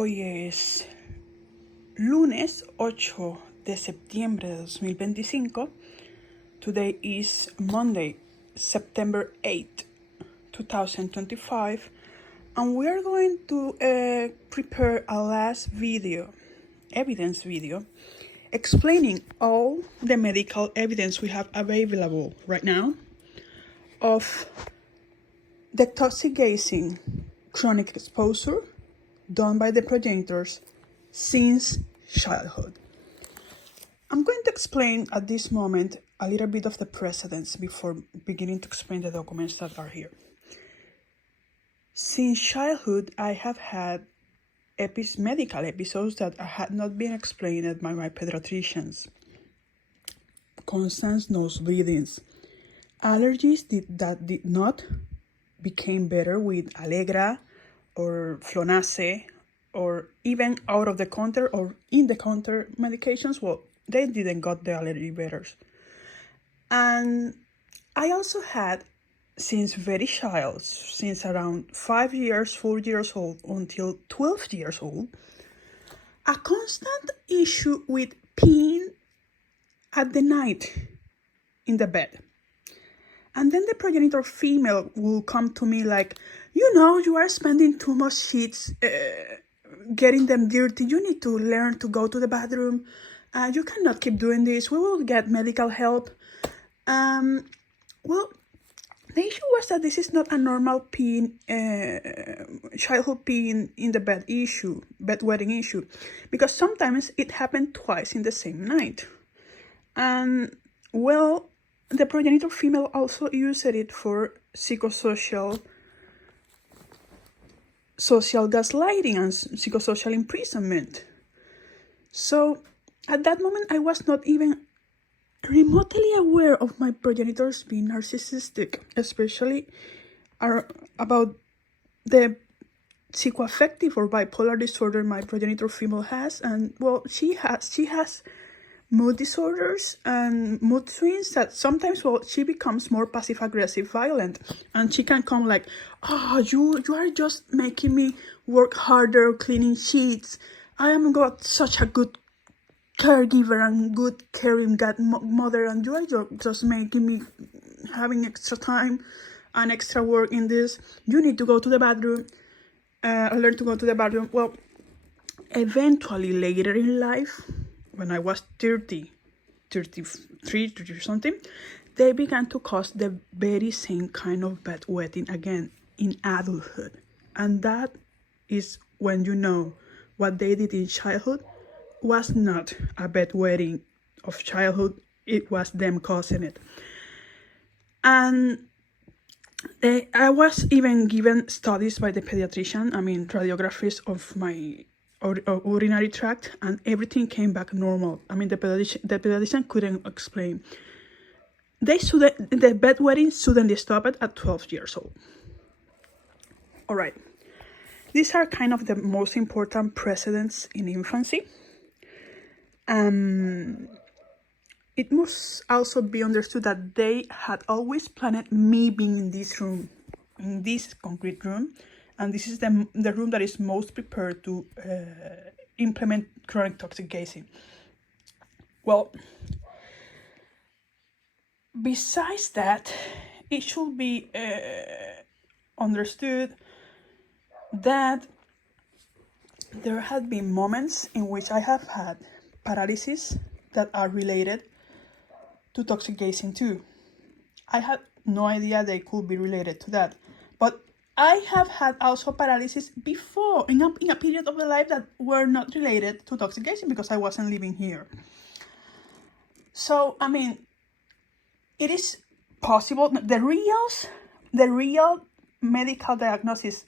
Hoy es lunes 8 de septiembre de 2025. Today is Monday, September 8, 2025. And we are going to prepare a last video, evidence video, explaining all the medical evidence we have available right now of the toxic gazing chronic exposure done by the progenitors since childhood. I'm going to explain at this moment a little bit of the precedents before beginning to explain the documents that are here. Since childhood, I have had medical episodes that had not been explained by my pediatricians. Constant nose bleedings, allergies that did not became better with Allegra or Flonase, or even out-of-the-counter or in-the-counter medications. Well, they didn't got the allergy better. And I also had, since very child, since around 4 years old until 12 years old, a constant issue with peeing at the night in the bed. And then the progenitor female will come to me like, you are spending too much sheets getting them dirty. You need to learn to go to the bathroom. You cannot keep doing this. We will get medical help. Well, the issue was that this is not a normal peeing, childhood peeing in the bed issue, bedwetting issue, because sometimes it happened twice in the same night. And, well, the progenitor female also used it for social gaslighting and psychosocial imprisonment. So at that moment, I was not even remotely aware of my progenitors being narcissistic, especially about the psychoaffective or bipolar disorder my progenitor female has. And well, she has mood disorders and mood swings that sometimes, well, she becomes more passive-aggressive, violent, and she can come like, you are just making me work harder cleaning sheets. I am got such a good caregiver and good caring godmother, and you are just making me having extra time and extra work in this. You need to go to the bathroom, learn to go to the bathroom. Well, eventually later in life, when I was 33, 30 something, they began to cause the very same kind of bedwetting again in adulthood. And that is when you know what they did in childhood was not a bedwetting of childhood, it was them causing it. And I was even given studies by the pediatrician, radiographies of my urinary tract, and everything came back normal. The pediatrician couldn't explain. The bedwetting suddenly stopped at 12 years old. All right. These are kind of the most important precedents in infancy. It must also be understood that they had always planned me being in this room, in this concrete room, and this is the room that is most prepared to implement chronic toxic gazing. Well, besides that, it should be understood that there have been moments in which I have had paralysis that are related to toxic gazing too. I had no idea they could be related to that, but I have had also paralysis before in a period of the life that were not related to toxic gazing because I wasn't living here. So, it is possible. The real medical diagnosis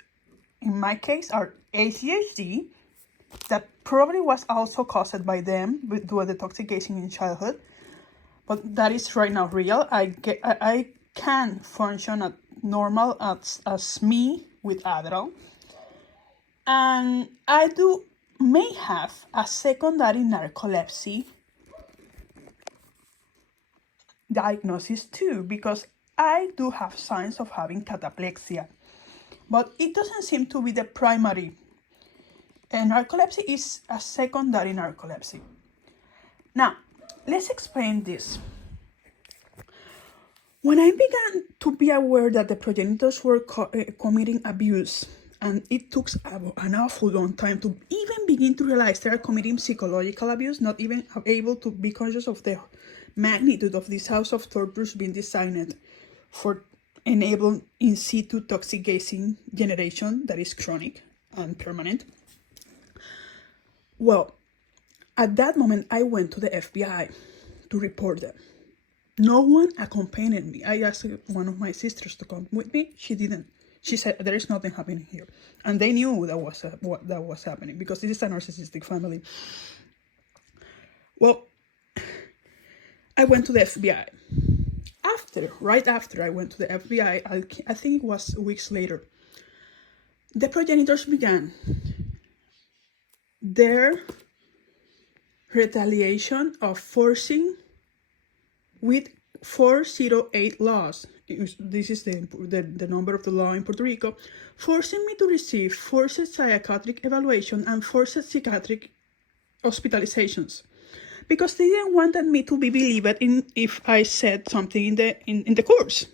in my case are ADHD, that probably was also caused by them with the toxic gazing in childhood, but that is right now real. I can function at normal as me with Adderall, and I may have a secondary narcolepsy diagnosis too, because I do have signs of having cataplexia, but it doesn't seem to be the primary narcolepsy is a secondary narcolepsy. Now, let's explain this. When I began to be aware that the progenitors were committing abuse, and it took an awful long time to even begin to realize they are committing psychological abuse, not even able to be conscious of the magnitude of this house of tortures being designed for enable in situ toxic gassing generation that is chronic and permanent. Well, at that moment, I went to the FBI to report them. No one accompanied me. I asked one of my sisters to come with me. She didn't. She said, there is nothing happening here. And they knew that was what that was happening because this is a narcissistic family. Well, I went to the FBI. Right after I went to the FBI, I think it was weeks later, the progenitors began their retaliation of forcing with 408 laws. This is the number of the law in Puerto Rico, forcing me to receive forced psychiatric evaluation and forced psychiatric hospitalizations, because they didn't want me to be believed in if I said something in the course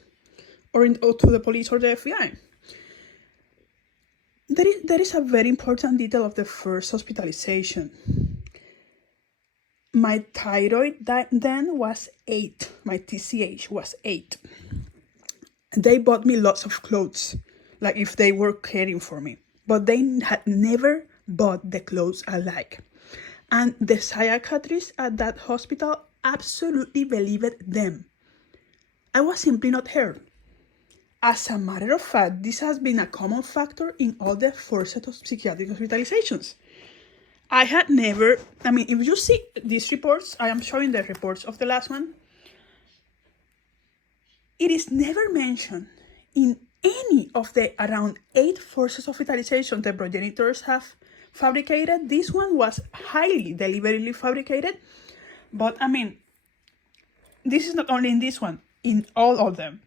or to the police or the FBI. There is a very important detail of the first hospitalization. My thyroid then was 8. My TSH was 8. They bought me lots of clothes, like if they were caring for me, but they had never bought the clothes I like. And the psychiatrist at that hospital absolutely believed them. I was simply not heard. As a matter of fact, this has been a common factor in all the forced psychiatric hospitalizations. I had never, if you see these reports, I am showing the reports of the last one. It is never mentioned in any of the around 8 forced hospitalizations the progenitors have fabricated. This one was highly deliberately fabricated, but this is not only in this one, in all of them.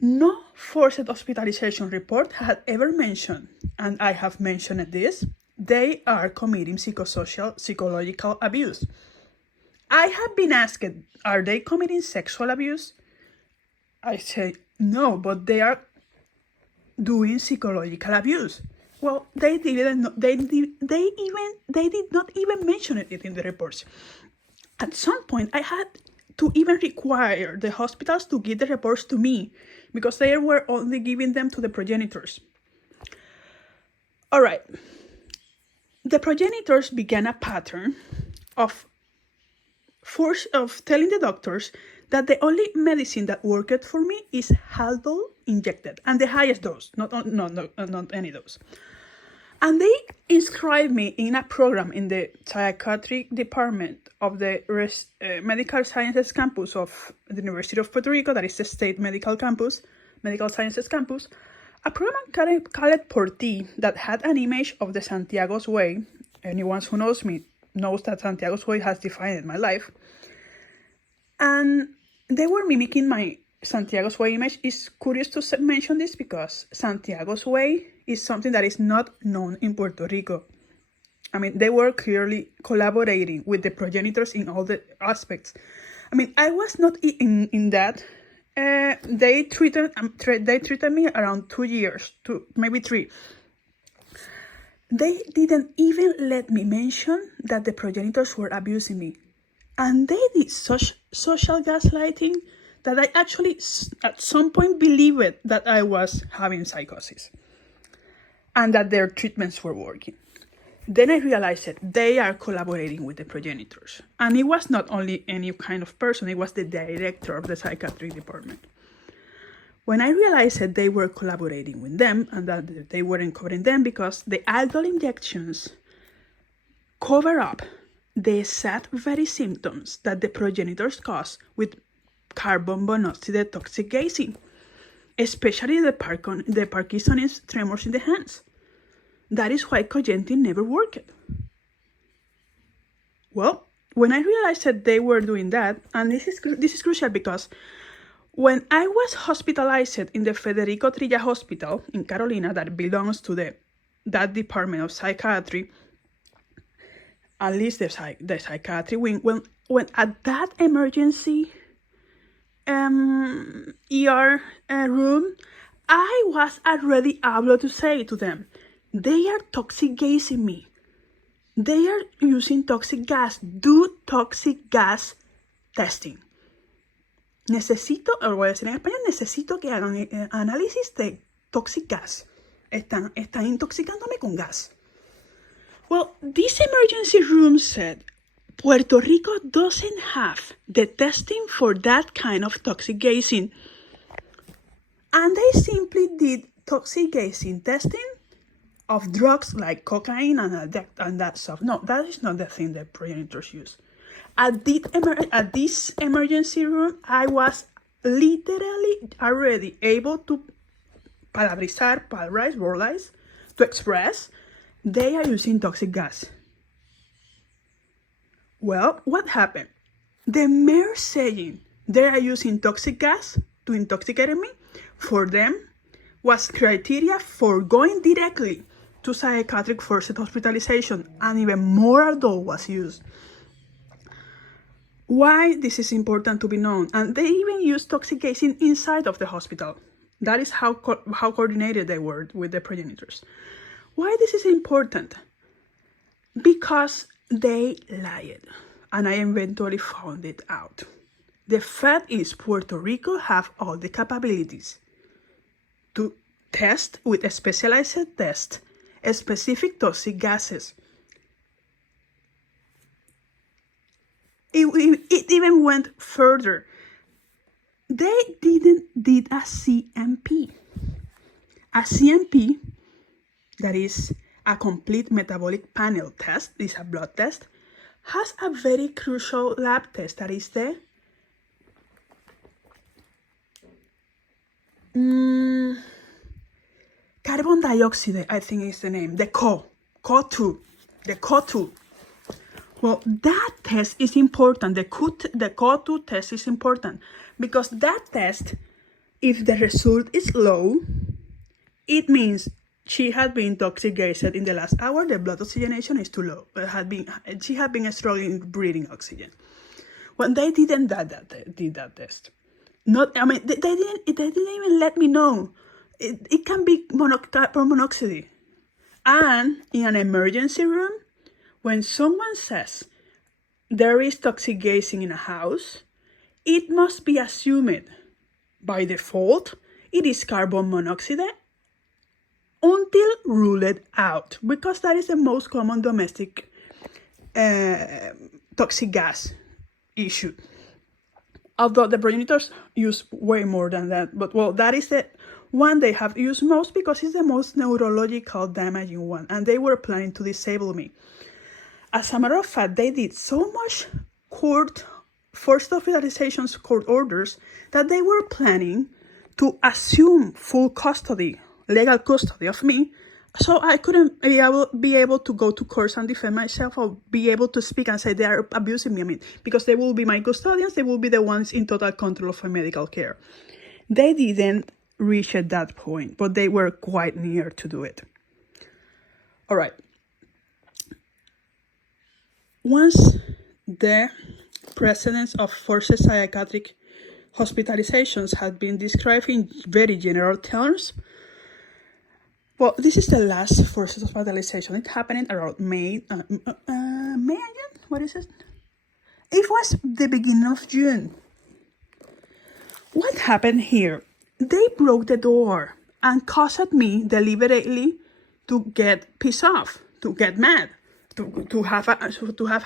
No forced hospitalization report had ever mentioned, and I have mentioned this, they are committing psychological abuse. I have been asked, are they committing sexual abuse? I say no, but they are doing psychological abuse. Well, they did not even mention it in the reports. At some point, I had to even require the hospitals to give the reports to me because they were only giving them to the progenitors. All right. The progenitors began a pattern of telling the doctors that the only medicine that worked for me is Haldol injected, and the highest dose, not any dose. And they inscribed me in a program in the psychiatric department of the medical sciences campus of the University of Puerto Rico, that is the state medical sciences campus, a program called Puerto that had an image of the Santiago's Way. Anyone who knows me knows that Santiago's Way has defined my life. And they were mimicking my Santiago's Way image. It's curious to mention this because Santiago's Way is something that is not known in Puerto Rico. They were clearly collaborating with the progenitors in all the aspects. I was not in that. They treated me around 2 years, maybe 3. They didn't even let me mention that the progenitors were abusing me. And they did such social gaslighting that I actually, at some point, believed that I was having psychosis and that their treatments were working. Then I realized that they are collaborating with the progenitors. And it was not only any kind of person, it was the director of the psychiatric department. When I realized that they were collaborating with them and that they weren't covering them because the Haldol injections cover up the sad very symptoms that the progenitors cause with carbon monoxide toxic gassing, especially the Parkinson's tremors in the hands. That is why cogentin never worked. Well, when I realized that they were doing that, and this is crucial because when I was hospitalized in the Federico Trilla Hospital in Carolina, that belongs to the that department of psychiatry, at least the psychiatry wing, when at that emergency ER room, I was already able to say to them, they are toxic gasing me. They are using toxic gas. Do toxic gas testing. Necesito, o voy a decir en español, necesito que hagan análisis de toxic gas. Están intoxicándome con gas. Well, this emergency room said Puerto Rico doesn't have the testing for that kind of toxic gasing. And they simply did toxic gasing testing of drugs like cocaine and that stuff. No, that is not the thing that progenitors use. At this emergency room, I was literally already able to verbalize, to express they are using toxic gas. Well, what happened? The mere saying they are using toxic gas to intoxicate me, for them, was criteria for going directly to psychiatric forced hospitalization, and even more although was used. Why this is important to be known, and they even use toxic gasing inside of the hospital. That is how coordinated they were with the progenitors. Why this is important? Because they lied, and I eventually found it out. The fact is Puerto Rico have all the capabilities to test with a specialized test specific toxic gases. It even went further. They did a CMP. A CMP, that is a complete metabolic panel test, is a blood test, has a very crucial lab test, that is the carbon dioxide, I think is the name, the CO2. Well, that test is important. The CO2 test is important because that test, if the result is low, it means she had been toxic gased in the last hour. The blood oxygenation is too low. She had been struggling breathing oxygen. When they didn't did that test, they didn't even let me know. It can be monoxide. And in an emergency room, when someone says there is toxic gasing in a house, it must be assumed by default it is carbon monoxide until ruled out, because that is the most common domestic toxic gas issue. Although the progenitors use way more than that, but well, that is the one they have used most because it's the most neurological damaging one, and they were planning to disable me. As a matter of fact, they did so much forced hospitalizations court orders that they were planning to assume full custody, legal custody of me, so I couldn't be able to go to court and defend myself or be able to speak and say they are abusing me. Because they will be my custodians, they will be the ones in total control of my medical care. They didn't reach at that point, but they were quite near to do it. All right. Once the precedence of forced psychiatric hospitalizations had been described in very general terms, well, this is the last forced hospitalization. It happened around May, what is it? It was the beginning of June. What happened here? They broke the door and caused me deliberately to get pissed off, to get mad, to have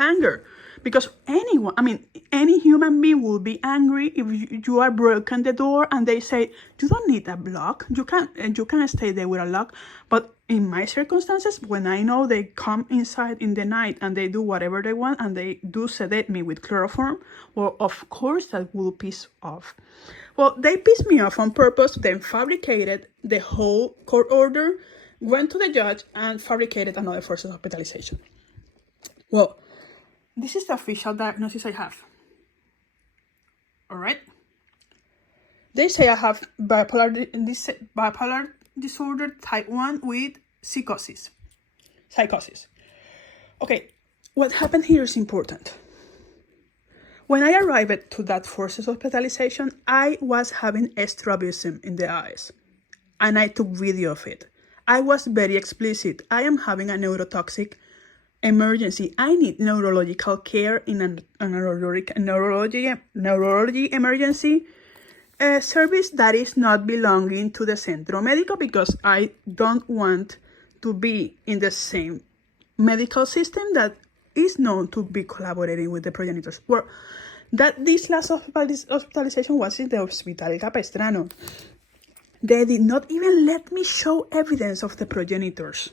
anger, because any human being will be angry if you are broken the door and they say you don't need a lock, you can stay there with a lock. But in my circumstances, when I know they come inside in the night and they do whatever they want and they do sedate me with chloroform, well, of course that will piss off. Well, they pissed me off on purpose, then fabricated the whole court order, went to the judge and fabricated another forced hospitalization. Well, this is the official diagnosis I have. All right. They say I have bipolar disorder type 1 with psychosis. Okay, what happened here is important. When I arrived to that forced hospitalization, I was having strabism in the eyes, and I took video of it. I was very explicit. I am having a neurotoxic emergency. I need neurological care in a neurology emergency service that is not belonging to the Centro Médico, because I don't want to be in the same medical system that is known to be collaborating with the progenitors. Well, that this last hospitalization was in the Hospital Capestrano. They did not even let me show evidence of the progenitors'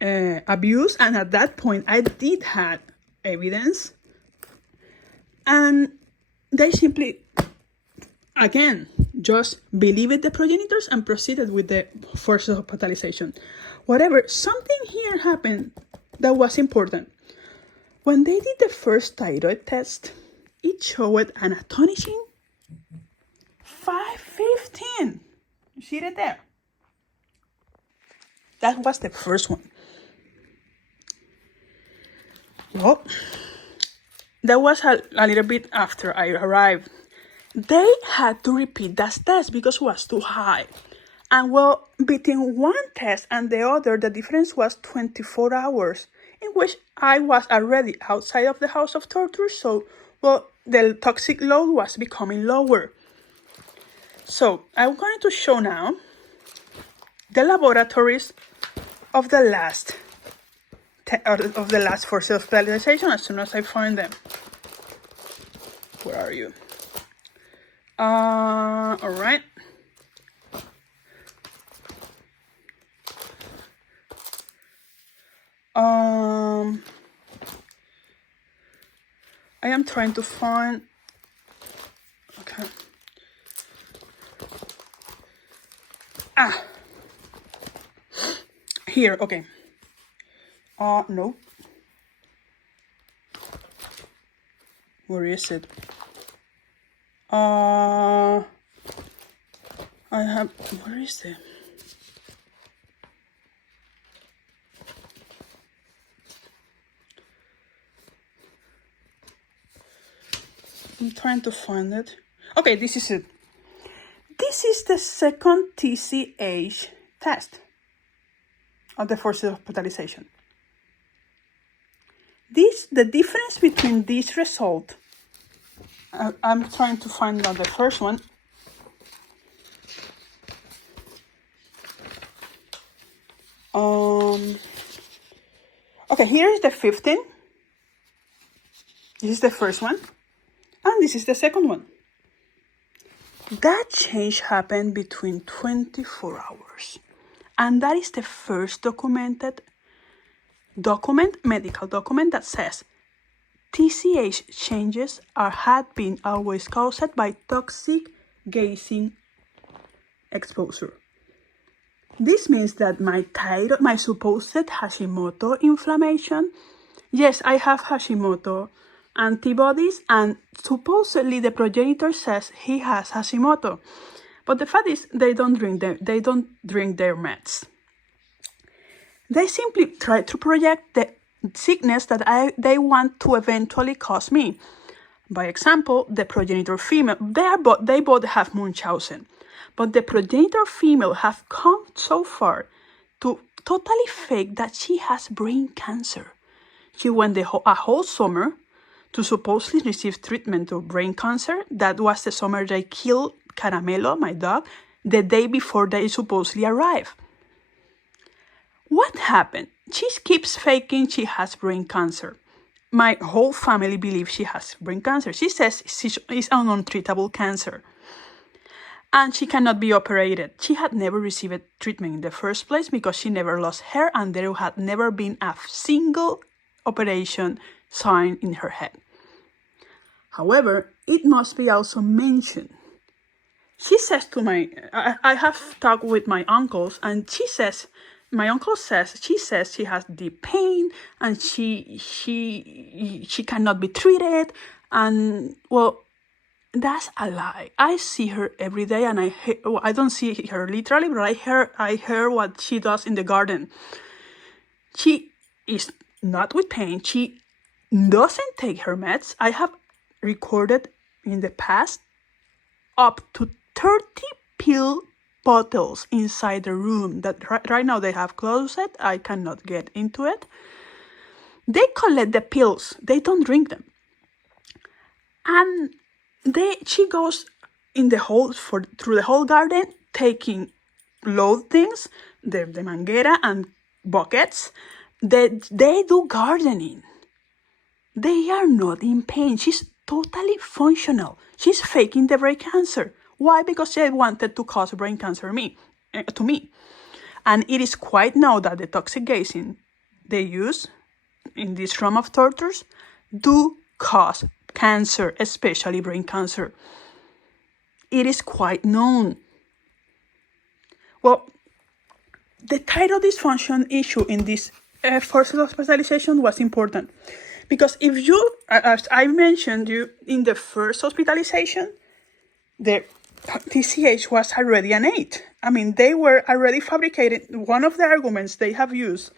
abuse, and at that point I did have evidence, and they simply, again, just believed the progenitors and proceeded with the forced hospitalization. Whatever, something here happened that was important. When they did the first thyroid test, it showed an astonishing 515. You see it there? That was the first one. Well, that was a little bit after I arrived. They had to repeat that test because it was too high. And well, between one test and the other, the difference was 24 hours, in which I was already outside of the house of torture. So, well, the toxic load was becoming lower. So I'm going to show now the laboratories of the last forced hospitalization as soon as I find them. Where are you? All right. I am trying to find. Okay. Here. Okay. No. Where is it? I have. Where is it? I'm trying to find it. Okay, this is it. This is the second TCH test of the forced hospitalization. The difference between this result, I'm trying to find out the first one. Okay, here is the 15. This is the first one. And this is the second one. That change happened between 24 hours. And that is the first medical document that says TCH changes had been always caused by toxic gazing exposure. This means that my supposed Hashimoto inflammation, yes, I have Hashimoto antibodies, and supposedly the progenitor says he has Hashimoto, but the fact is they don't drink their meds. They simply try to project the sickness that they want to eventually cause me. By example, the progenitor female, they both have Munchausen, but the progenitor female have come so far to totally fake that she has brain cancer. She went a whole summer to supposedly receive treatment of brain cancer. That was the summer they killed Caramelo, my dog, the day before they supposedly arrived. What happened? She keeps faking she has brain cancer. My whole family believes she has brain cancer. She says it's an untreatable cancer, and she cannot be operated. She had never received treatment in the first place because she never lost hair, and there had never been a single operation sign in her head. However, it must be also mentioned. She says to I have talked with my uncles, and my uncle says she has deep pain, and she cannot be treated, and well, That's a lie. I see her every day, and I don't see her literally, but I hear what she does in the garden. She is not with pain. She doesn't take her meds. I have recorded in the past up to 30 pill bottles inside the room that right now they have closed it. I cannot get into it. They collect the pills. They don't drink them. And she goes in the through the whole garden, taking load things, the manguera and buckets. They do gardening. They are not in pain. She's totally functional. She's faking the brain cancer. Why? Because she wanted to cause brain cancer to me. And it is quite known that the toxic gases they use in this form of tortures do cause cancer, especially brain cancer. It is quite known. Well, the thyroid dysfunction issue in this first hospitalization was important because if you, as I mentioned you in the first hospitalization, the TCH was already an 8. I mean, they were already fabricated. One of the arguments they have used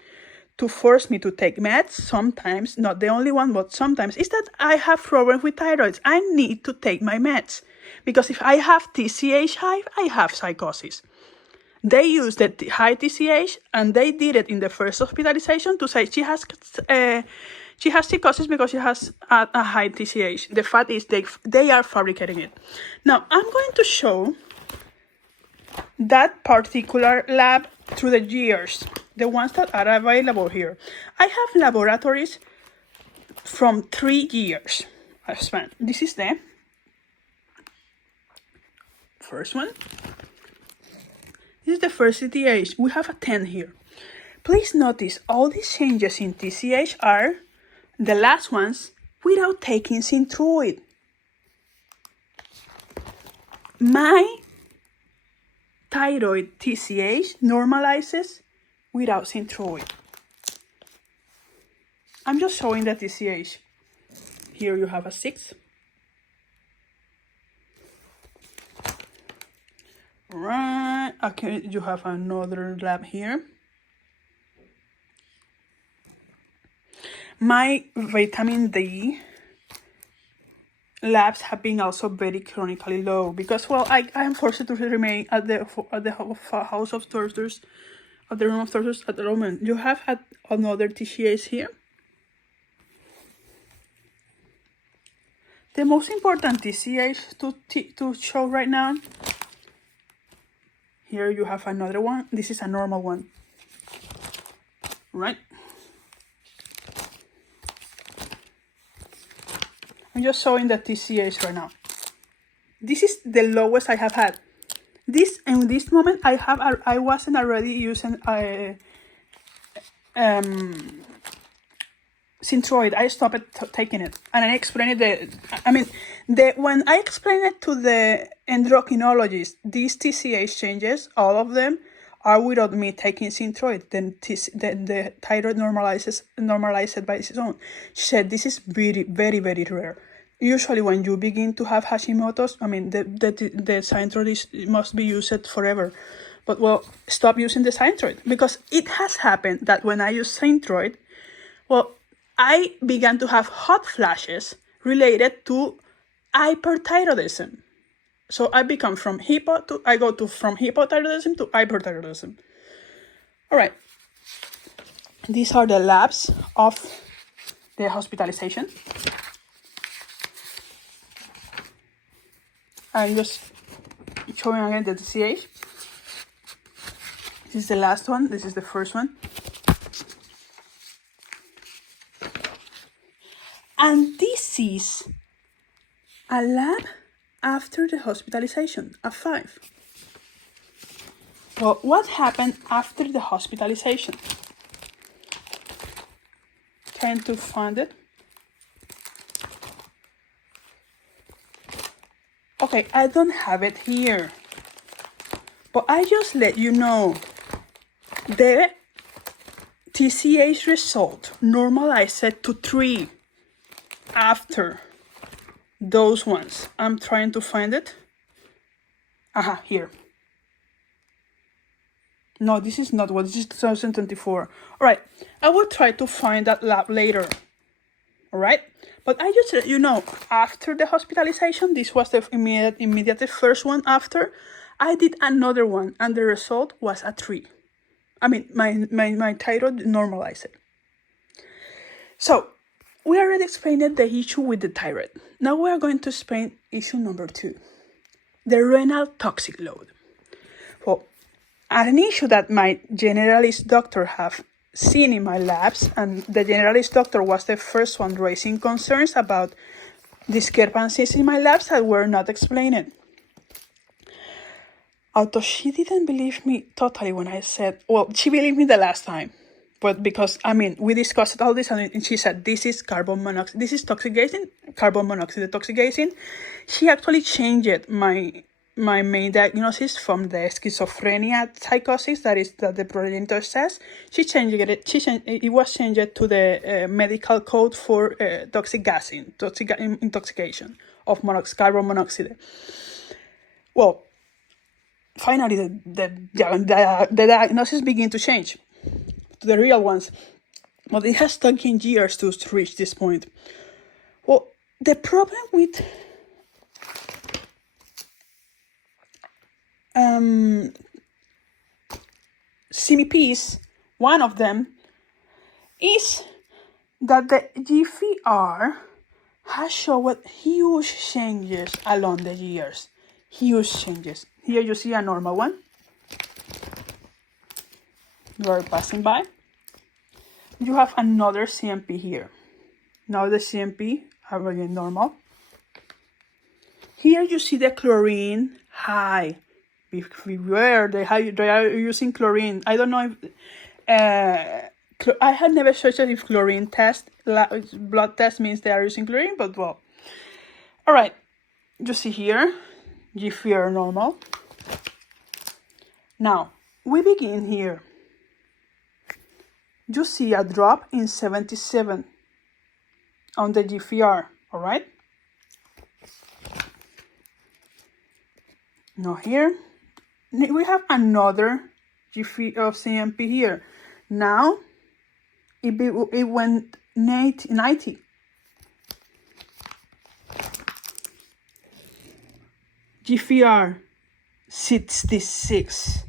to force me to take meds, sometimes, not the only one, but sometimes, is that I have problems with thyroid. I need to take my meds. Because if I have TCH high, I have psychosis. They used the high TCH, and they did it in the first hospitalization to say she has psychosis because she has a high TCH. The fact is they are fabricating it. Now, I'm going to show that particular lab through the years, the ones that are available here. I have laboratories from 3 years. This is the first one. This is the first TCH. We have a 10 here. Please notice all these changes in TCH are the last ones without taking Synthroid. My thyroid TCH normalizes without Synthroid. I'm just showing the TCH. Here you have a 6. Right, okay, you have another lab here. My vitamin D labs have been also very chronically low because, well, I am forced to remain at the house of tortures, at the room of tortures at the moment. You have had another TCH here. The most important TCH to show right now. Here you have another one. This is a normal one, right? I'm just showing the TCH right now. This is the lowest I have had. In this moment, I wasn't already using Synthroid. I stopped taking it, and I explained when I explained it to the endocrinologist, these TCH changes, all of them are without me taking Synthroid. Then the thyroid normalizes by its own. She said this is very, very, very rare. Usually, when you begin to have Hashimoto's, the Synthroid must be used forever. But well, stop using the Synthroid because it has happened that when I use Synthroid, well, I began to have hot flashes related to hyperthyroidism. So I become from hypothyroidism to hyperthyroidism. All right. These are the labs of the hospitalization. I'm just showing again the TCH. This is the last one. This is the first one. And this is a lab after the hospitalization, a 5. Well, what happened after the hospitalization? Trying to find it. Okay, I don't have it here. But I just let you know the TCH result normalized to 3 after Those ones. I'm trying to find it. Aha, here. No, this is not what, this is 2024. All right, I will try to find that lab later. All right, but I just, after the hospitalization, this was the immediate first one after, I did another one and the result was a 3. I mean, my thyroid normalized. So, we already explained the issue with the thyroid. Now we are going to explain issue number 2, the renal toxic load. Well, an issue that my generalist doctor have seen in my labs, and the generalist doctor was the first one raising concerns about discrepancies in my labs that were not explained. Although she didn't believe me totally when I said, well, she believed me the last time. But because, we discussed all this and she said, this is carbon monoxide, this is toxic gassing, carbon monoxide toxic gassing. She actually changed my main diagnosis from the schizophrenia psychosis, that the progenitor says. She changed it. It was changed to the medical code for toxic gassing, intoxication of carbon monoxide. Well, finally, the diagnosis begin to change to the real ones, but it has taken years to reach this point. Well, the problem with CBPs, one of them, is that the GFR has shown huge changes along the years. Huge changes. Here you see a normal one. You are passing by. You have another CMP here. Now the CMP are again normal. Here you see the chlorine high. Beware, they are using chlorine. I don't know if I had never searched if chlorine blood test means they are using chlorine, but well. All right, you see here, GFR normal. Now we begin here. You see a drop in 77 on the GFR. All right. Now here we have another GFR of CMP here. Now it went 90. GFR 66.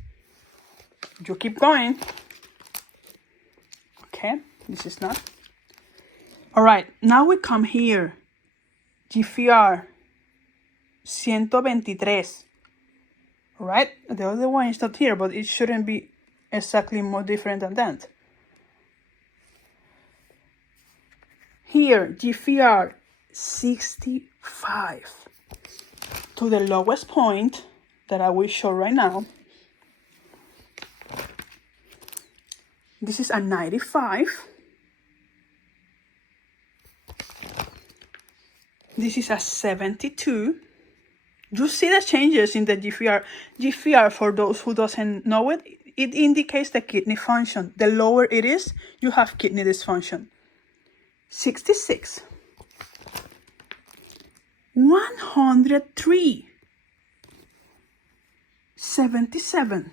You keep going. Okay, this is not. All right, now we come here. GFR 123. All right, the other one is not here, but it shouldn't be exactly more different than that. Here, GFR 65 to the lowest point that I will show right now. This is a 95. This is a 72. You see the changes in the GFR. GFR, for those who doesn't know it, it indicates the kidney function. The lower it is, you have kidney dysfunction. 66. 103. 77.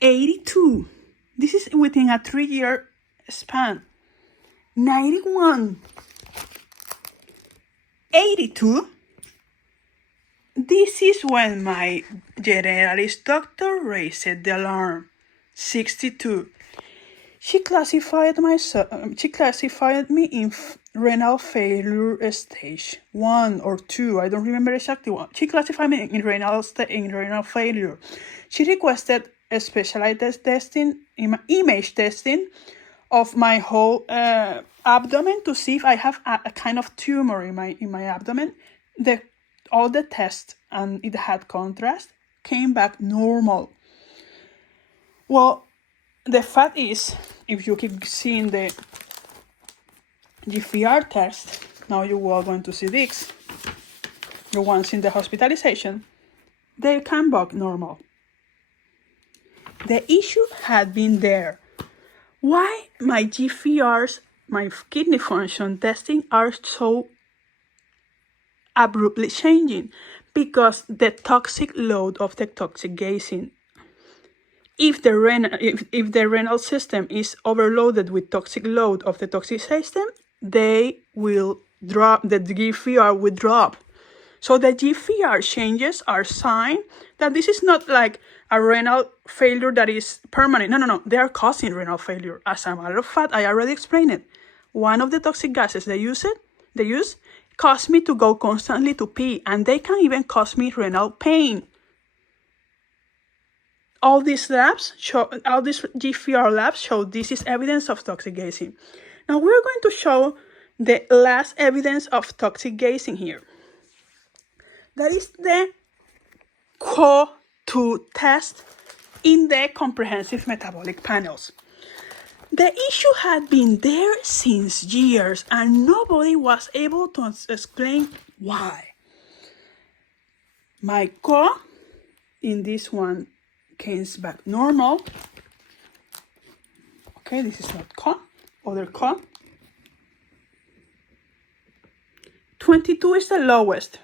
82. This is within a 3-year span. 91. 82. This is when my generalist doctor raised the alarm. 62. She classified me in renal failure stage 1 or 2. I don't remember exactly what. She classified me in renal failure. She requested a specialized testing, image testing of my whole abdomen to see if I have a kind of tumor in my abdomen. All the tests, and it had contrast, came back normal. Well, the fact is, if you keep seeing the GFR test, now you are going to see this, the ones in the hospitalization, they come back normal. The issue had been there. Why my GFRs my kidney function testing are so abruptly changing because the toxic load of the toxic gassing. If the renal system is overloaded with toxic load of the toxic system, they will drop, the GFR will drop. So the GFR changes are sign that this is not like a renal failure that is permanent. No. They are causing renal failure. As a matter of fact, I already explained it. One of the toxic gases they use cause me to go constantly to pee, and they can even cause me renal pain. All these GFR labs show this is evidence of toxic gassing. Now we're going to show the last evidence of toxic gassing here. That is the CO2 test in the comprehensive metabolic panels. The issue had been there since years and nobody was able to explain why. My CO in this one came back normal. Okay, this is not CO, other CO. 22 is the lowest.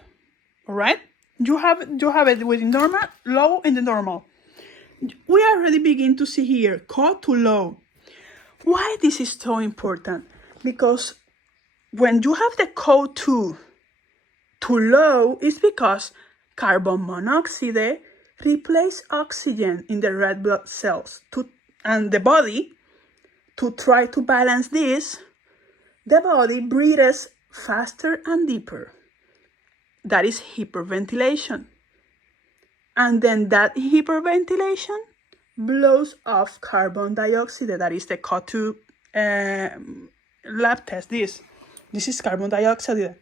All right, you have it within normal, low in the normal. We already begin to see here CO to low. Why this is so important? Because when you have the CO2 to low, it's because carbon monoxide replaces oxygen in the red blood cells and the body, to try to balance this, the body breathes faster and deeper. That is hyperventilation. And then that hyperventilation blows off carbon dioxide. That is the CO2 lab test. This is carbon dioxide.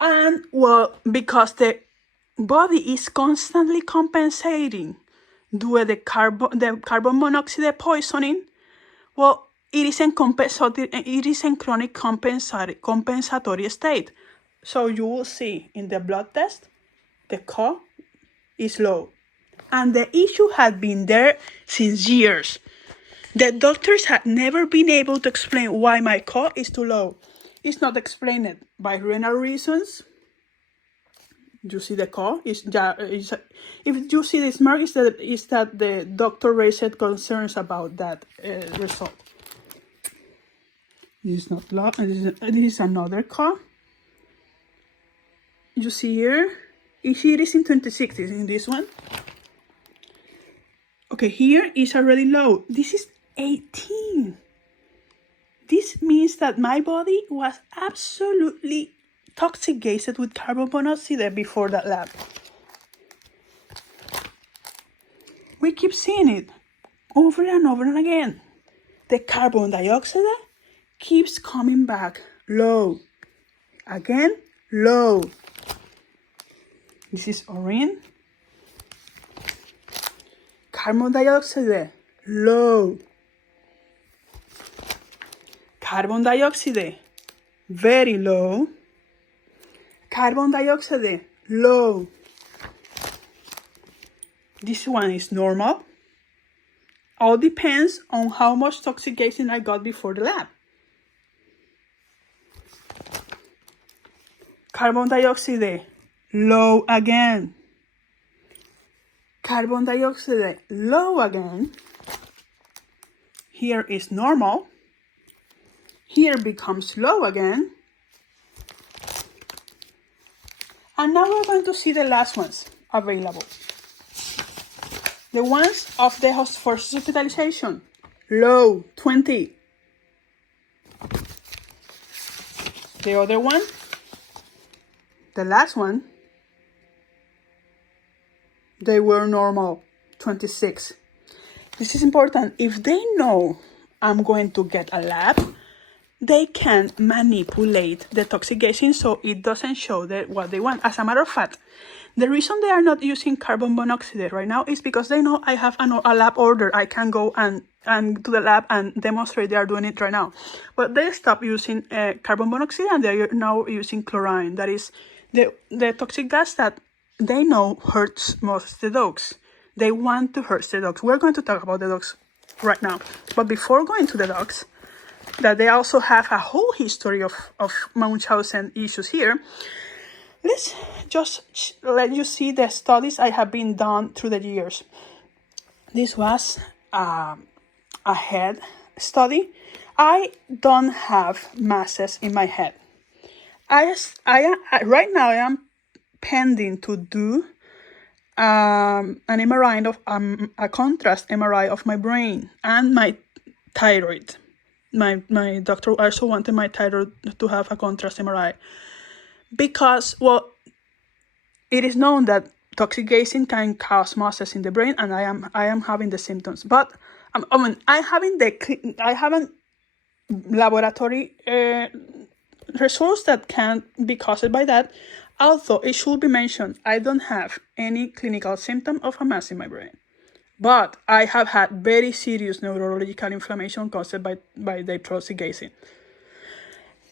And well, because the body is constantly compensating due to the carbon monoxide poisoning, well, it is in chronic compensatory state. So you will see in the blood test, the CO is low. And the issue had been there since years. The doctors had never been able to explain why my CO is too low. It's not explained by renal reasons. You see the CO? If you see this mark, is that the doctor raised concerns about that result. This is not low. This is another CO. You see here, it is in 26, is in this one. Okay, here is already low. This is 18. This means that my body was absolutely toxic gassed with carbon monoxide before that lab. We keep seeing it over and over and again. The carbon dioxide keeps coming back low. Again, low. This is orange. Carbon dioxide, low. Carbon dioxide, very low. Carbon dioxide, low. This one is normal. All depends on how much toxic gassing I got before the lab. Carbon dioxide, low again. Carbon dioxide, low again. Here is normal. Here becomes low again. And now we're going to see the last ones available. The ones of the first hospitalization, low, 20. The other one, the last one, they were normal, 26. This is important. If they know I'm going to get a lab, they can manipulate the toxic gassing so it doesn't show what they want. As a matter of fact, the reason they are not using carbon monoxide right now is because they know I have a lab order. I can go and to the lab and demonstrate they are doing it right now. But they stopped using carbon monoxide and they are now using chlorine. That is the toxic gas that they know hurts most the dogs. They want to hurt the dogs. We're going to talk about the dogs right now. But before going to the dogs, that they also have a whole history of Munchausen issues here. Let's just let you see the studies I have been done through the years. This was a head study. I don't have masses in my head. Right now I am pending to do an MRI of a contrast MRI of my brain and my thyroid. My doctor also wanted my thyroid to have a contrast MRI because, well, it is known that toxic gazing can cause masses in the brain, and I am having the symptoms. But I haven't laboratory results that can be caused by that. Although it should be mentioned, I don't have any clinical symptom of a mass in my brain. But I have had very serious neurological inflammation caused by the toxic gazing.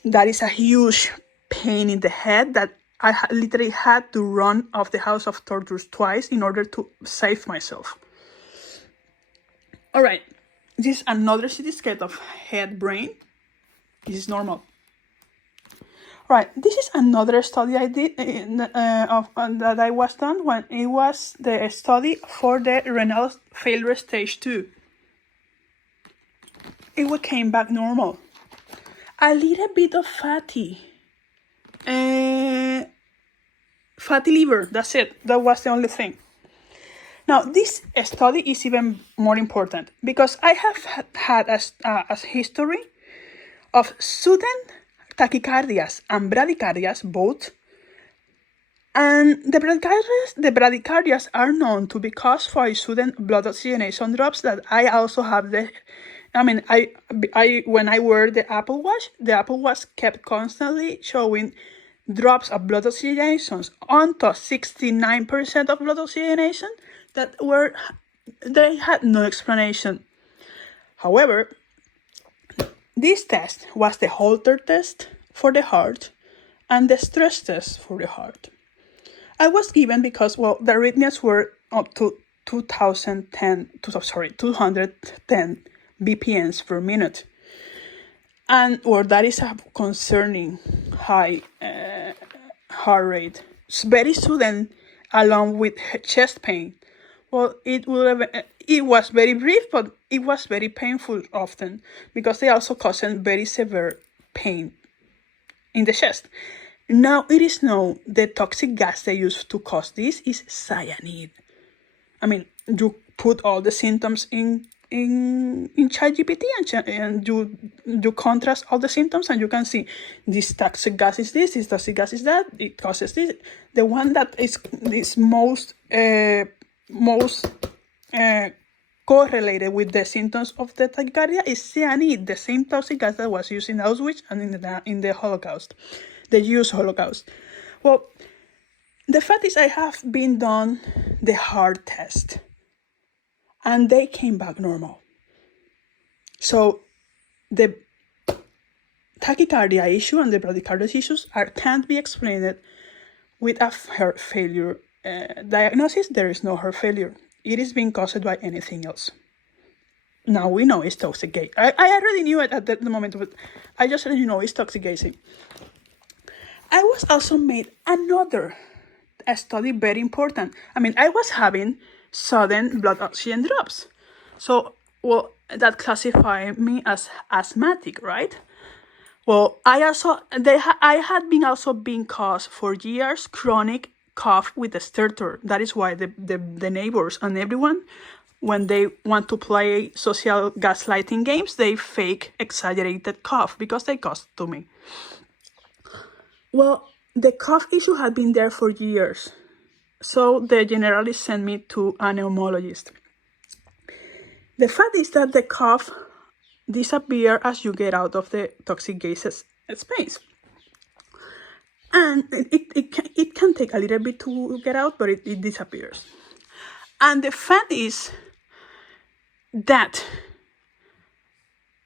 That is a huge pain in the head that I literally had to run off the house of tortures twice in order to save myself. All right, this is another CT scan of head brain. This is normal. Right, this is another study I did that I was done when it was the study for the renal failure stage 2. It came back normal. A little bit of fatty liver, that's it. That was the only thing. Now, this study is even more important because I have had a history of sudden tachycardias and bradycardias both, and the bradycardias are known to be caused by sudden blood oxygenation drops that I also have when I wear the Apple Watch kept constantly showing drops of blood oxygenations onto 69% of blood oxygenation they had no explanation. However, this test was the Holter test for the heart and the stress test for the heart. I was given because, well, the arrhythmias were up to 210 BPMs per minute. And, well, that is a concerning high heart rate. It's very sudden along with chest pain. Well, it was very brief, but it was very painful often because they also caused very severe pain in the chest. Now it is known the toxic gas they use to cause this is cyanide. I mean, you put all the symptoms in ChatGPT and you contrast all the symptoms and you can see this toxic gas is this toxic gas is that, it causes this. The one that is most correlated with the symptoms of the tachycardia is cyanide, the same toxic gas that was used in Auschwitz and in the Holocaust, the Jewish Holocaust. Well, the fact is I have been done the heart test and they came back normal. So the tachycardia issue and the bradycardia issues can't be explained with a heart failure diagnosis. There is no heart failure. It is being caused by anything else. Now we know it's toxic gazing. I already knew it at the moment, but I just let you know it's toxic gazing. I was also made another study very important. I mean, I was having sudden blood oxygen drops. So, well, that classified me as asthmatic, right? Well, I had been also being caused for years chronic cough with a stertor. That is why the neighbors and everyone, when they want to play social gaslighting games, they fake exaggerated cough because they caused to me. Well, the cough issue had been there for years. So the generalist sent me to a pneumologist. The fact is that the cough disappears as you get out of the toxic gases space. And it can take a little bit to get out, but it disappears. And the fact is that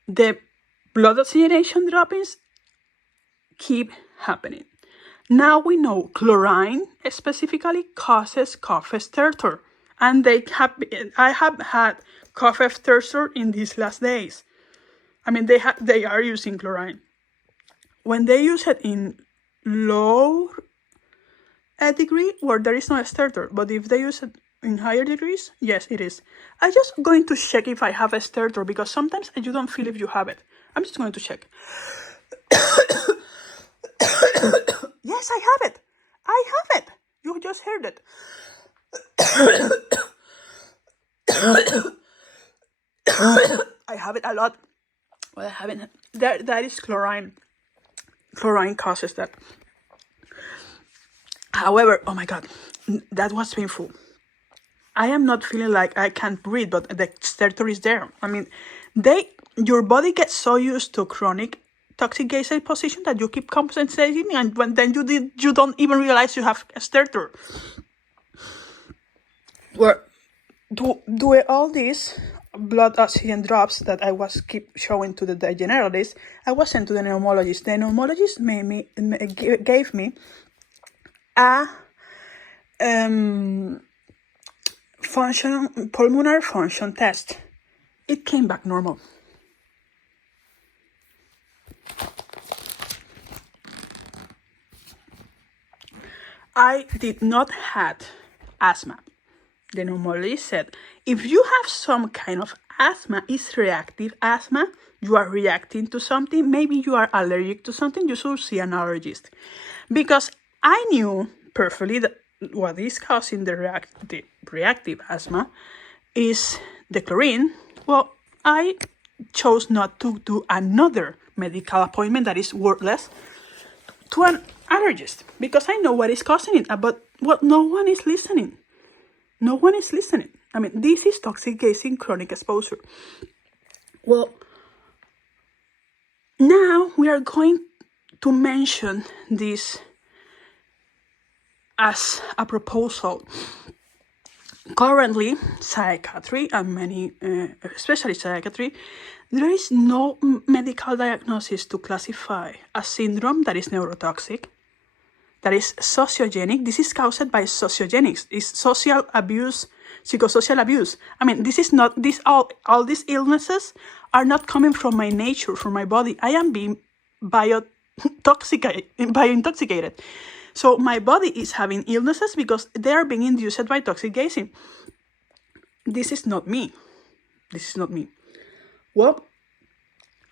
the blood oxygenation droppings keep happening. Now we know chlorine specifically causes cough stertor, and I have had cough stertor in these last days. I mean, they are using chlorine. When they use it in low degree, where there is no starter, but if they use it in higher degrees, yes, it is. I'm just going to check if I have a starter, because sometimes you don't feel if you have it. I'm just going to check. Yes, I have it. I have it. You just heard it. I have it a lot. Well, I haven't. That is chlorine. Chlorine causes that. However, oh my God, that was painful. I am not feeling like I can't breathe, but the starter is there. I mean, your body gets so used to chronic toxic gas exposition that you keep compensating, and then you don't even realize you have a starter. Well, do all these blood oxygen drops that I was keep showing to the generalist, I was sent to the pneumologist. The pneumologist gave me a pulmonary function test. It came back normal. I did not have asthma. The pneumologist said, if you have some kind of asthma, it's reactive asthma, you are reacting to something, maybe you are allergic to something, you should see an allergist. Because I knew perfectly that what is causing the reactive asthma is the chlorine. Well, I chose not to do another medical appointment that is worthless to an allergist, because I know what is causing it, but no one is listening. No one is listening. I mean, this is toxic gas in chronic exposure. Well, now we are going to mention this as a proposal. Currently, psychiatry and many, especially psychiatry, there is no medical diagnosis to classify a syndrome that is neurotoxic, that is sociogenic. This is caused by sociogenics. It's social abuse, psychosocial abuse. I mean, this is not, all these illnesses are not coming from my nature, from my body. I am being biointoxicated. So my body is having illnesses because they are being induced by toxic gassing. This is not me. This is not me. Well,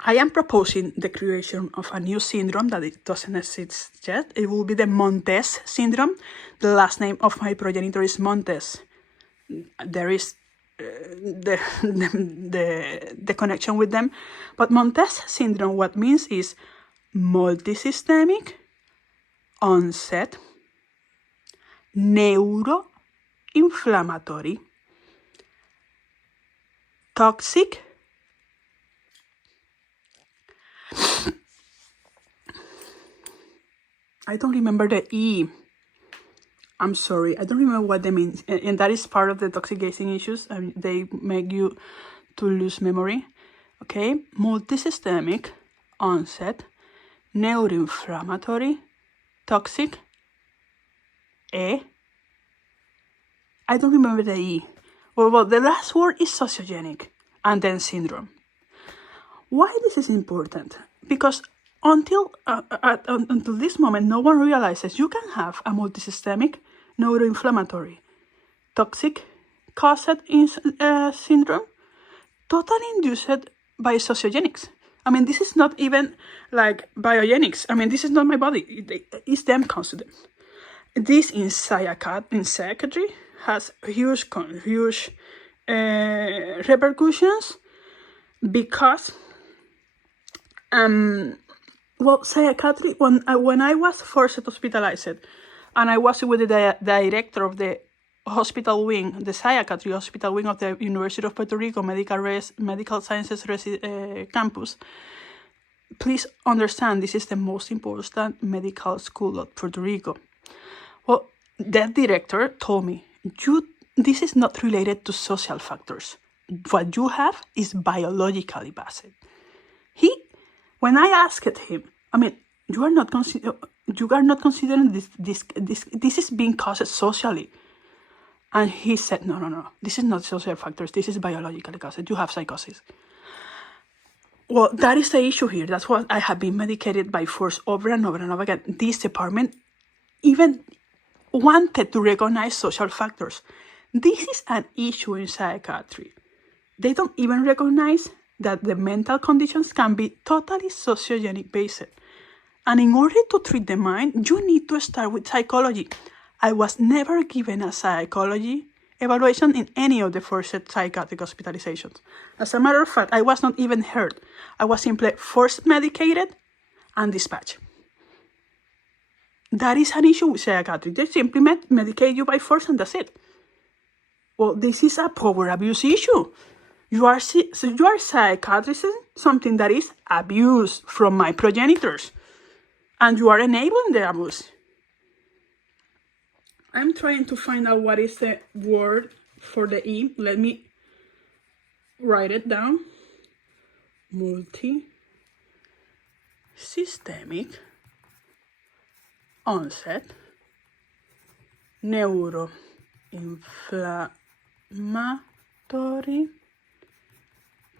I am proposing the creation of a new syndrome that it doesn't exist yet. It will be the MONTES Syndrome. The last name of my progenitor is Montes. There is the connection with them. But MONTES Syndrome, what means is multisystemic, onset, neuroinflammatory, toxic, I don't remember the E. I'm sorry, I don't remember what they mean. And that is part of the toxic gassing issues. I mean, they make you to lose memory. Okay, multisystemic, onset, neuroinflammatory, toxic, I don't remember the E. Well, the last word is sociogenic, and then syndrome. Why this is important? Because until this moment, no one realizes you can have a multisystemic, neuroinflammatory, toxic caused syndrome, totally induced by sociogenics. I mean, this is not even like biogenics. I mean, this is not my body. It's them considered. This in psychiatry has huge repercussions because, well, psychiatry, when I was first hospitalized, and I was with the director of the hospital wing, the psychiatry hospital wing of the University of Puerto Rico Medical Sciences campus. Please understand, this is the most important medical school of Puerto Rico. Well, that director told me, this is not related to social factors. What you have is biologically based. When I asked him, I mean, you are not considering this is being caused socially. And he said, no, this is not social factors. This is biologically caused. You have psychosis. Well, that is the issue here. That's why I have been medicated by force over and over and over again. This department even wanted to recognize social factors. This is an issue in psychiatry. They don't even recognize that the mental conditions can be totally sociogenic based. And in order to treat the mind, you need to start with psychology. I was never given a psychology evaluation in any of the forced psychiatric hospitalizations. As a matter of fact, I was not even heard. I was simply forced medicated and dispatched. That is an issue with psychiatry. They simply medicate you by force and that's it. Well, this is a power abuse issue. You are psychiatricizing something that is abuse from my progenitors. And you are enabling the abuse. I'm trying to find out what is the word for the E. Let me write it down. Multisystemic onset neuroinflammatory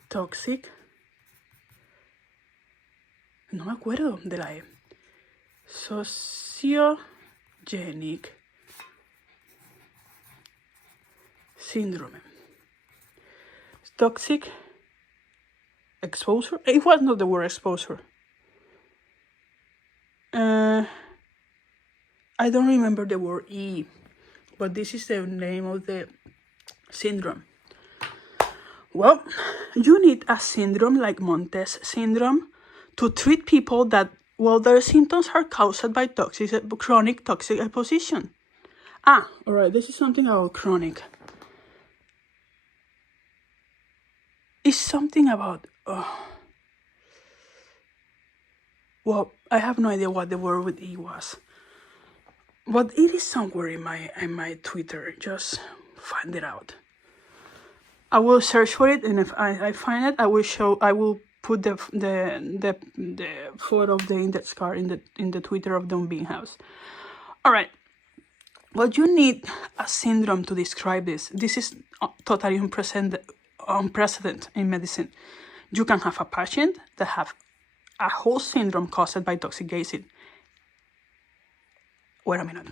toxic. No me acuerdo de la E. Sociogenic Syndrome. Toxic exposure? It was not the word exposure. I don't remember the word E, but this is the name of the syndrome. Well, you need a syndrome like MONTES Syndrome to treat people that, well, their symptoms are caused by chronic toxic exposition. All right, this is something about chronic. It's something about, well, I have no idea what the word with E was. But it is somewhere in my Twitter. Just find it out. I will search for it, and if I find it, I will put the photo of the index card in the Twitter of the Unbeing house. All right. Well, you need a syndrome to describe this. This is totally unprecedented in medicine. You can have a patient that have a whole syndrome caused by toxic gazing. Wait a minute.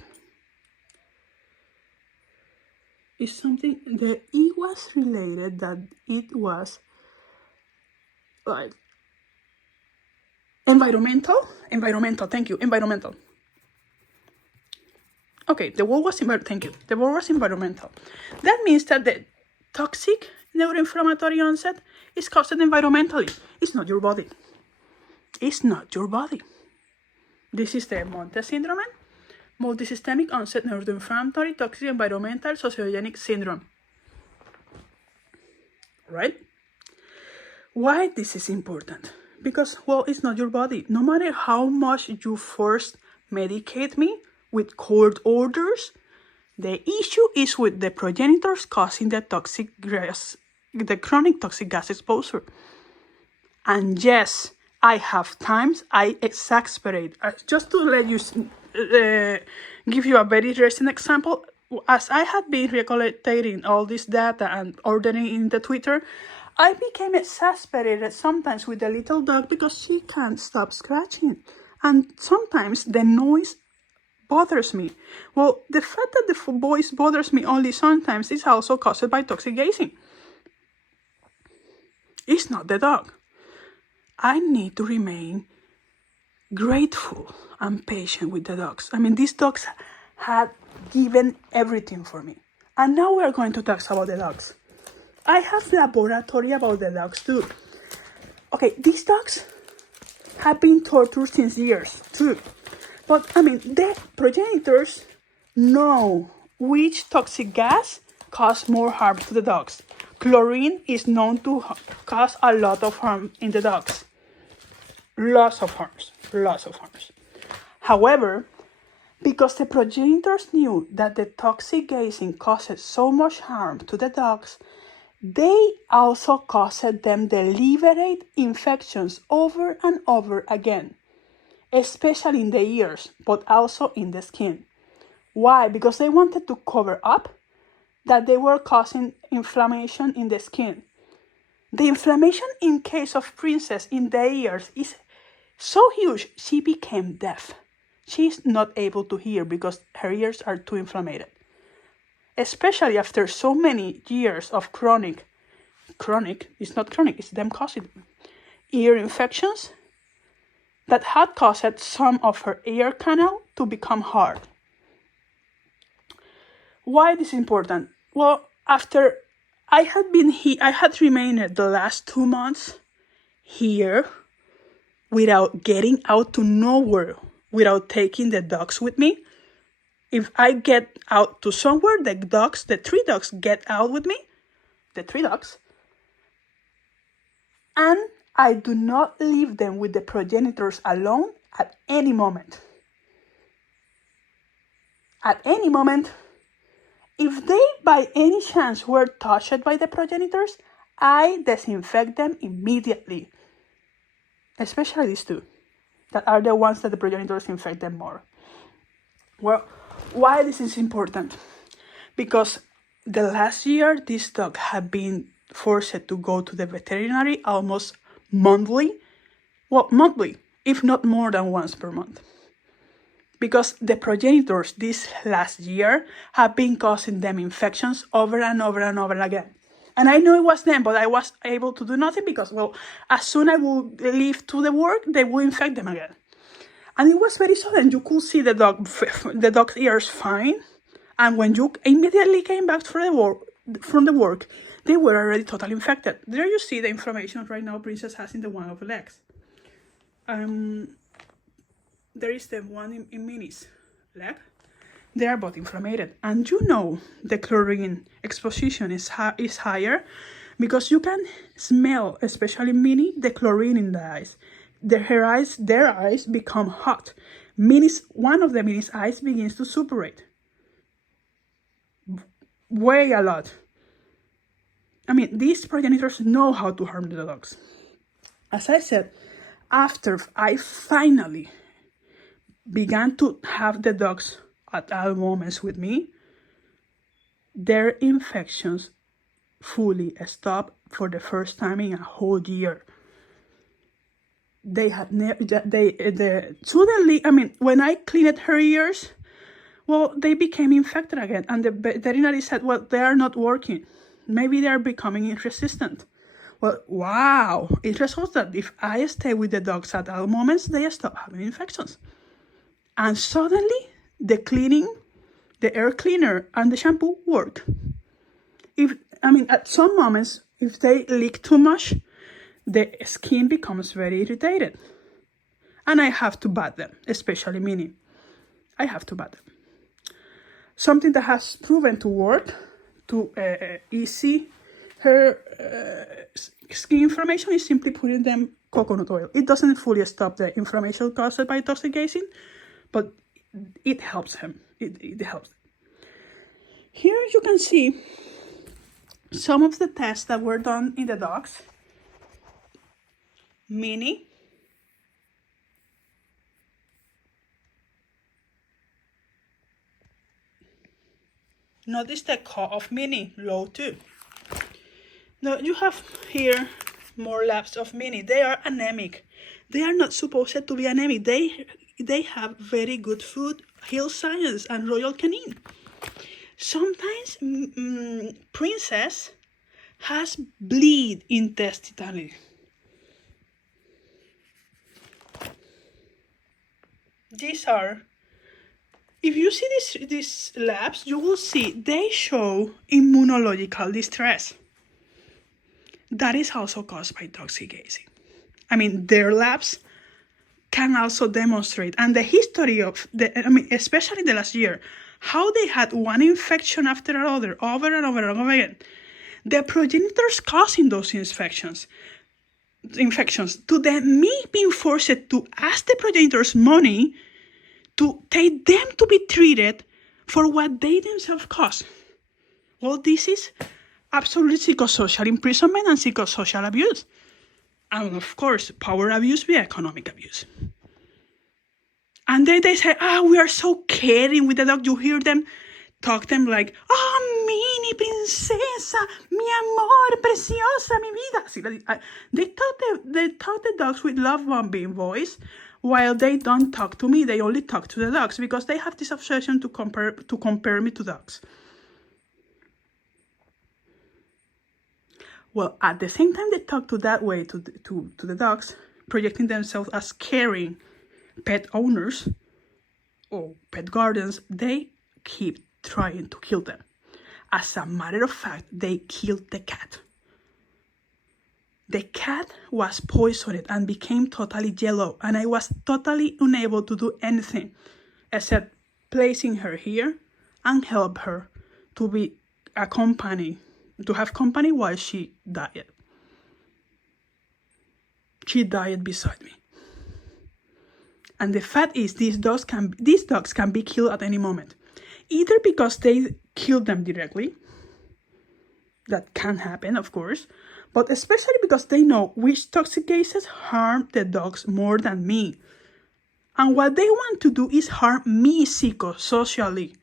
It's something that it was related that it was like environmental. Thank you. Environmental. Okay, the word was The word was environmental. That means that the toxic neuroinflammatory onset is caused environmentally. It's not your body. It's not your body. This is the MONTES Syndrome, Multisystemic Onset Neuroinflammatory Toxic Environmental Sociogenic Syndrome. Right? Why this is important? Because, well, it's not your body. No matter how much you first medicate me with court orders, the issue is with the progenitors causing the chronic toxic gas exposure. And yes, I have times I exasperate. Just to let you give you a very recent example, as I had been recollecting all this data and ordering in the Twitter, I became exasperated sometimes with the little dog because she can't stop scratching. And sometimes the noise bothers me. Well, the fact that the voice bothers me only sometimes is also caused by toxic gazing. It's not the dog. I need to remain grateful and patient with the dogs. I mean, these dogs had given everything for me. And now we're going to talk about the dogs. I have laboratory about the dogs too. Okay, these dogs have been tortured since years too. But, I mean, the progenitors know which toxic gas causes more harm to the dogs. Chlorine is known to cause a lot of harm in the dogs. Lots of harms. However, because the progenitors knew that the toxic gazing causes so much harm to the dogs, they also caused them deliberate infections over and over again, especially in the ears, but also in the skin. Why? Because they wanted to cover up that they were causing inflammation in the skin. The inflammation in case of Princess in the ears is so huge, she became deaf. She's not able to hear because her ears are too inflamed. Especially after so many years of chronic, it's not chronic, it's them causing ear infections that had caused some of her ear canal to become hard. Why this is important? Well, after I had remained the last 2 months here without getting out to nowhere, without taking the dogs with me. If I get out to somewhere, the 3 dogs get out with me, the 3 dogs, and I do not leave them with the progenitors alone at any moment. At any moment, if they by any chance were touched by the progenitors, I disinfect them immediately. Especially these 2, that are the ones that the progenitors infect them more. Well, why this is important? Because the last year, this dog had been forced to go to the veterinary almost monthly. Well, monthly, if not more than once per month. Because the progenitors this last year have been causing them infections over and over and over again. And I knew it was them, but I was able to do nothing because, well, as soon as I would leave to the work, they would infect them again. And it was very sudden. You could see the dog's ears fine. And when you immediately came back from the work, they were already totally infected. There you see the inflammation right now Princess has in the one of the legs. There is the one in Minnie's leg. They are both inflamed. And you know the chlorine exposition is higher because you can smell, especially Minnie, the chlorine in the eyes. Their eyes become hot. One of the Minnie's eyes begins to suppurate. Way a lot. I mean, these progenitors know how to harm the dogs. As I said, after I finally began to have the dogs at all moments with me, their infections fully stopped for the first time in a whole year. They had suddenly, I mean, when I cleaned her ears, well, they became infected again. And the veterinary said, well, they are not working. Maybe they are becoming resistant. Well, wow. It results that if I stay with the dogs at all moments, they stop having infections. And suddenly, the air cleaner and the shampoo work. At some moments, if they leak too much, the skin becomes very irritated. And I have to bat them, especially Minnie. I have to bat them. Something that has proven to work to easy her skin inflammation is simply putting them coconut oil. It doesn't fully stop the inflammation caused by toxic gazing, but it helps him. It helps. Here you can see some of the tests that were done in the dogs. Minnie. Notice the cough of Minnie, low too. Now you have here more labs of Minnie. They are anemic. They are not supposed to be anemic. They have very good food, Hill Science and Royal Canin. Sometimes Princess has bleed intestinally. These are, if you see these labs, you will see they show immunological distress. That is also caused by toxic gazing. Their labs can also demonstrate, and the history of especially the last year, how they had one infection after another, over and over and over again. The progenitors causing those infections, to them me being forced to ask the progenitors money to take them to be treated for what they themselves caused. Well, this is absolute psychosocial imprisonment and psychosocial abuse. And of course, power abuse via economic abuse. And then they say, we are so caring with the dog. You hear them talk them like, mi princesa, mi amor, preciosa, mi vida. See, they taught the dogs with love bombing voice, while they don't talk to me. They only talk to the dogs because they have this obsession to compare me to dogs. Well, at the same time they talk to that way to the dogs, projecting themselves as caring pet owners or pet guardians, they keep trying to kill them. As a matter of fact, they killed the cat. The cat was poisoned and became totally yellow, and I was totally unable to do anything except placing her here and help her to be to have company while she died. She died beside me. And the fact is, these dogs can be killed at any moment. Either because they killed them directly, that can happen, of course, but especially because they know which toxic gases harm the dogs more than me. And what they want to do is harm me psychosocially.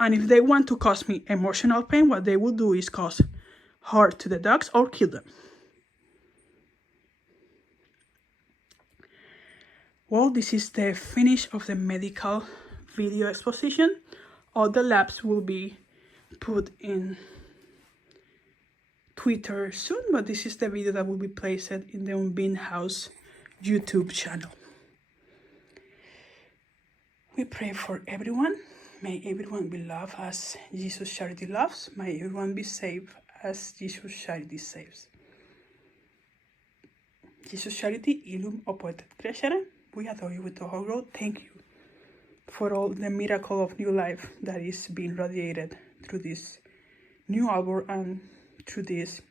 And if they want to cause me emotional pain, what they will do is cause hurt to the dogs or kill them. Well, this is the finish of the medical video exposition. All the labs will be put in Twitter soon, but this is the video that will be placed in the Unbeing House YouTube channel. We pray for everyone. May everyone be loved as Jesus Charity loves. May everyone be saved as Jesus Charity saves. Jesus Charity, illum opoetet crescere. We adore you with the whole world. Thank you for all the miracle of new life that is being radiated through this new album and through this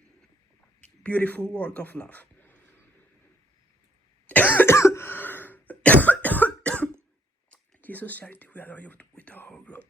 beautiful work of love. Jesus Charity, we adore you with the whole world.